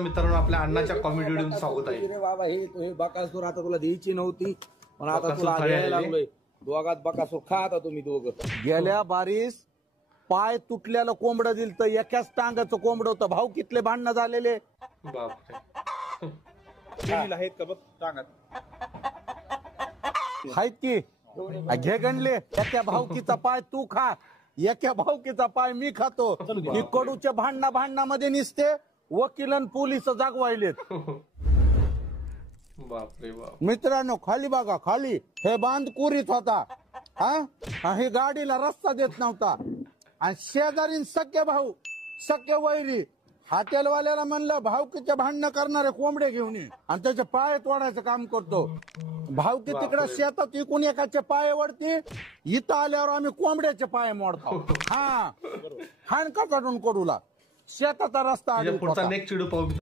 मित्रांनो, आपल्या अण्णाच्या comedy video स्वागत आहे. रे बाबा, हे बकासूर आता तुला द्यायची नव्हती, पण आता तुला द्यायला लागलोय. दोघात बकासूर खा आता तुम्ही दोघं. गेल्या बारीस पाय तुटल्याला कोंबडं दिलं तर एकाच टांगाचं कोंबडं होतं. भाऊ कितले भांडणं झालेले. आहेत का बघ टांगात आहेत की घे गणले. एका भाऊकीचा पाय तू खा, एका भाऊकीचा पाय मी खातो. ही कडूच्या भांडणामध्ये निसते वकील आणि पोलीस जागवायलेत. बापरे बाप. मित्रांनो, खाली बघा, खाली हे बांध कुरीत होता. हे गाडीला रस्ता देत नव्हता. आणि शेजारी सख्य भाऊ, सख्य वैरी हॉटेलवाल्याला म्हणलं भाऊकीच्या भांडणं करणारे कोंबडे घेऊन ये, आणि त्याचे पाय तोडायचं काम करतो. भाऊकी तिकडे शेतात इकून एकाचे पाय वडती, इथं आल्यावर आम्ही कोंबड्याचे पाय मोडतो. हा, खाण का काढून कडूला शेताचा रस्ता. नेक्स्ट व्हिडिओ पाहू.